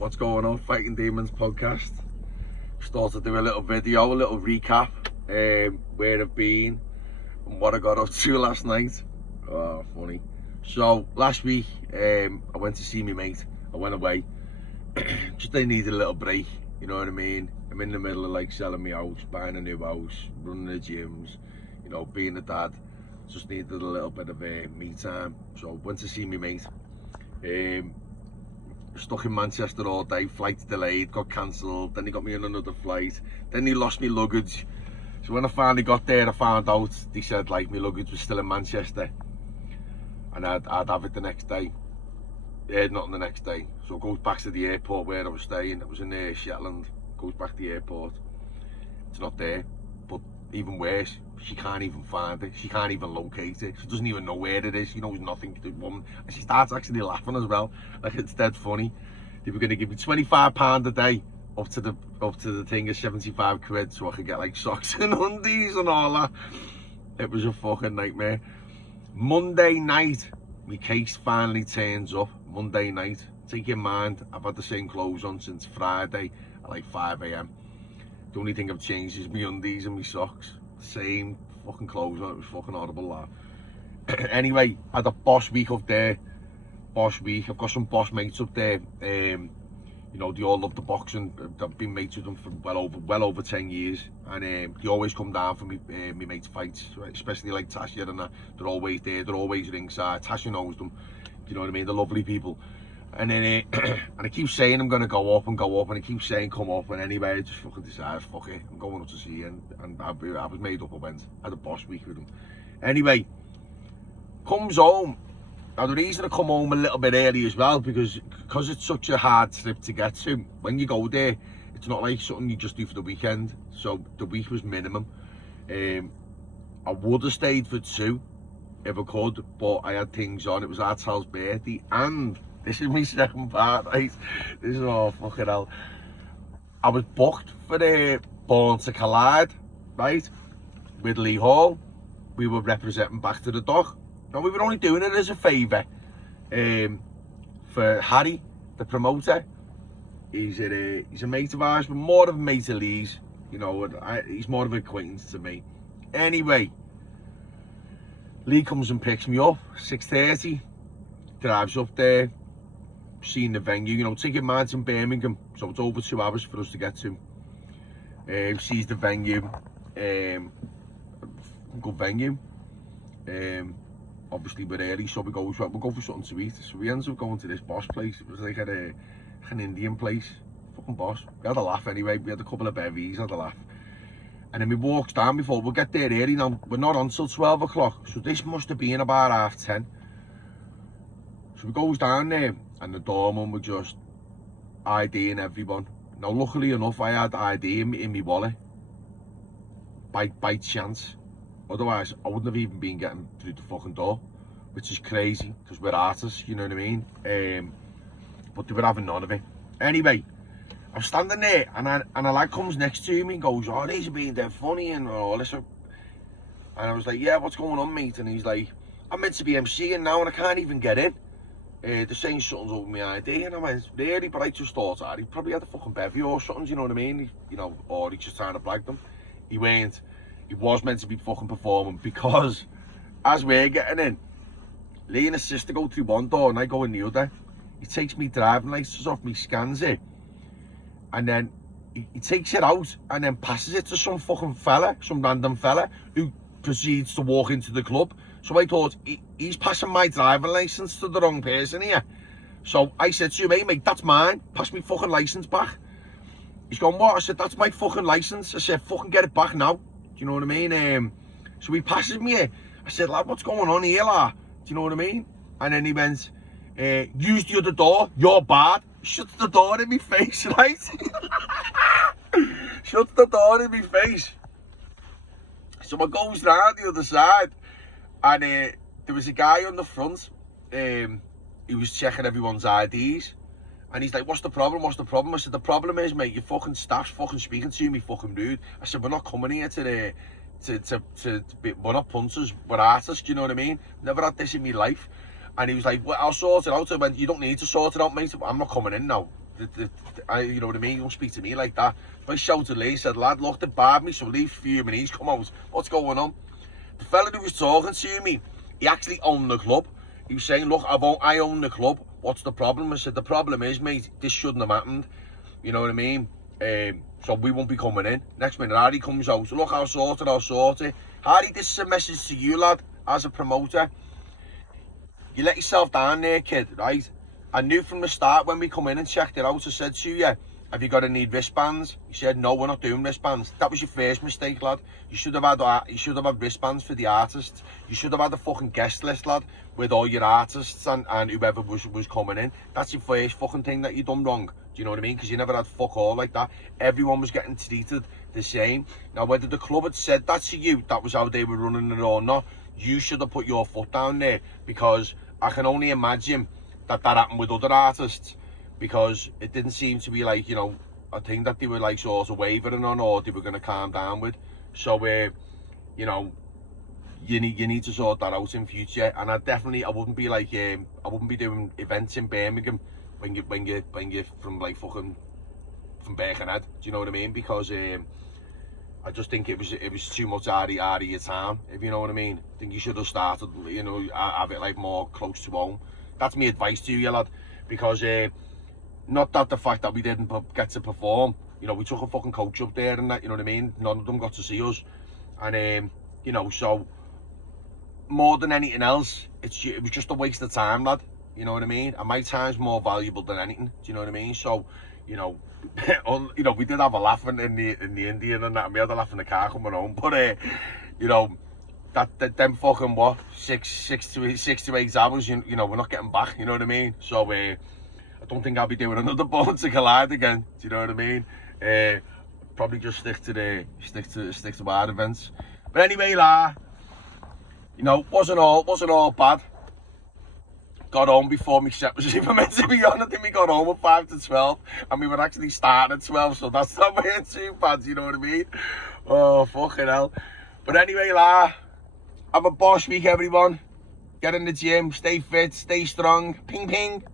What's going on, Fighting Demons podcast? Just thought to do a little video, a little recap, where I've been and what I got up to last night. Oh, funny. So last week, I went to see my mate. I went away. Just I needed a little break, you know what I mean? I'm in the middle of like selling my house, buying a new house, running the gyms, you know, being a dad. Just needed a little bit of me time. So went to see my mate. Stuck in Manchester all day, flights delayed, got cancelled, then he got me on another flight, then he lost me luggage. So when I finally got there, I found out, they said like my luggage was still in Manchester and I'd have it the next day. Not the neit day. So it goes back to the airport where I was staying. It was in Shetland, goes back to the airport. It's not there, but even worse, she can't even find it. She can't even locate it. She doesn't even know where it is. She knows nothing. The woman, and she starts actually laughing as well. Like, it's dead funny. They were going to give me £25 a day up to the thing of 75 quid so I could get like socks and undies and all that. It was a fucking nightmare. Monday night, my case finally turns up. Monday night. Take in mind, I've had the same clothes on since Friday at like 5 AM. The only thing I've changed is my undies and my socks. Same fucking clothes on. It was fucking horrible, that. Anyway, I had a boss week up there. Boss week. I've got some boss mates up there. You know, they all love the boxing. I've been mates with them for well over 10 years, and they always come down for me mates' fights, right? Especially like Tasha and that. They're always there. They're always ringside. Tasha knows them. You know what I mean? They're lovely people. And then and I keep saying I'm gonna go up, and I keep saying come up, and anyway I just fucking decided, fuck it, I'm going up to see you, and I was made up. I went. I had a boss week with him. Anyway, comes home. Now the reason I come home a little bit early as well, because it's such a hard trip to get to. When you go there, it's not like something you just do for the weekend. So the week was minimum. I would have stayed for 2 if I could, but I had things on. It was Artel's birthday, and this is my second part, right? This is all fucking hell. I was booked for the Born2collide, right? With Lee Hall. We were representing Back to the Dock. Now, we were only doing it as a favour for Harry, the promoter. He's a mate of ours, but more of a mate of Lee's. You know, he's more of an acquaintance to me. Anyway, Lee comes and picks me up, 6:30, drives up there, seen the venue, you know, taking mine in Birmingham, so it's over 2 hours for us to get to. Sees the venue, good venue. Obviously we're early, so we'll go for something to eat. So we ends up going to this boss place. It was like an Indian place, fucking boss. We had a laugh anyway, we had a couple of bevies, had a laugh. And then we walks down before, we'll get there early now, we're not on till 12 o'clock, so this must have been about 10:30. So we goes down there, and the doorman was just IDing everyone. Now luckily enough, I had ID in my wallet, by chance. Otherwise, I wouldn't have even been getting through the fucking door, which is crazy, because we're artists, you know what I mean? But they were having none of it. Anyway, I'm standing there, and a lad comes next to me and goes, oh, these are being dead funny and all this. And I was like, yeah, what's going on, mate? And he's like, I'm meant to be MCing now and I can't even get in. They're saying something's over my ID. And I went, really? But I just thought, he probably had a fucking bevy or something, you know what I mean? You know, or he's just trying to blag them. He weren't. He was meant to be fucking performing, because as we're getting in, Lee and his sister go through one door and I go in the other. He takes me driving license off me, scans it, and then he takes it out and then passes it to some fucking fella, some random fella, who proceeds to walk into the club. So I thought, he's passing my driving license to the wrong person here. So I said to him, hey mate, that's mine, pass me fucking license back. He's gone, what? I said, that's my fucking license. I said, fucking get it back now. Do you know what I mean? So he passes me it. I said, lad, what's going on here, lad? Do you know what I mean? And then he went, use the other door, you're bad. Shuts the door in my face, right? Shuts the door in my face. So I goes round the other side, and there was a guy on the front. He was checking everyone's IDs, and he's like, what's the problem? What's the problem? I said, the problem is, mate, your fucking staff's fucking speaking to me fucking rude. I said, we're not coming here we're not punters, we're artists, you know what I mean? Never had this in my life. And he was like, well, I'll sort it out. I went, you don't need to sort it out, mate. I'm not coming in now. you know what I mean? You don't speak to me like that. So I shouted late, said, lad, look, they barred me, so leave fuming, he's come out. What's going on? The fella who was talking to me, he actually owned the club. He was saying, look, I own the club. What's the problem? I said, the problem is, mate, this shouldn't have happened. You know what I mean? So we won't be coming in. Next minute, Harry comes out. So look, I'll sort it. Harry, this is a message to you, lad, as a promoter. You let yourself down there, kid, right? I knew from the start when we come in and checked it out, I said to you, have you got any wristbands? He said, no, we're not doing wristbands. That was your first mistake, lad. You should have had wristbands for the artists. You should have had a fucking guest list, lad, with all your artists and whoever was coming in. That's your first fucking thing that you done wrong. Do you know what I mean? Because you never had fuck all like that. Everyone was getting treated the same. Now, whether the club had said that to you, that was how they were running it or not, you should have put your foot down there, because I can only imagine that happened with other artists, because it didn't seem to be like, you know, a thing that they were like sort of wavering on, or they were going to calm down with. So you know, you need to sort that out in future. And I wouldn't be like I wouldn't be doing events in Birmingham when you're from like fucking from Birkenhead. Do you know what I mean? Because I just think it was too much out of your time, if you know what I mean. I think you should have started, you know, have it like more close to home. That's my advice to you, lad. Because not that the fact that we didn't get to perform, you know, we took a fucking coach up there and that, you know what I mean? None of them got to see us. And you know, so more than anything else, it was just a waste of time, lad. You know what I mean? And my time's more valuable than anything. Do you know what I mean? So, you know, you know, we did have a laugh in the Indian and that, and we had a laugh in the car coming home. But you know, them fucking what, six to 8 hours, you know, we're not getting back. You know what I mean? So I don't think I'll be doing another born2collide again. Do you know what I mean? Probably just stick to our events. But anyway, you know, wasn't all bad. Got home before my set was even meant to be on. I think we got home at 5 to 12, and we were actually starting at 12, so that's not being too bad, you know what I mean? Oh, fucking hell. But anyway, have a boss week, everyone. Get in the gym, stay fit, stay strong. Ping, ping.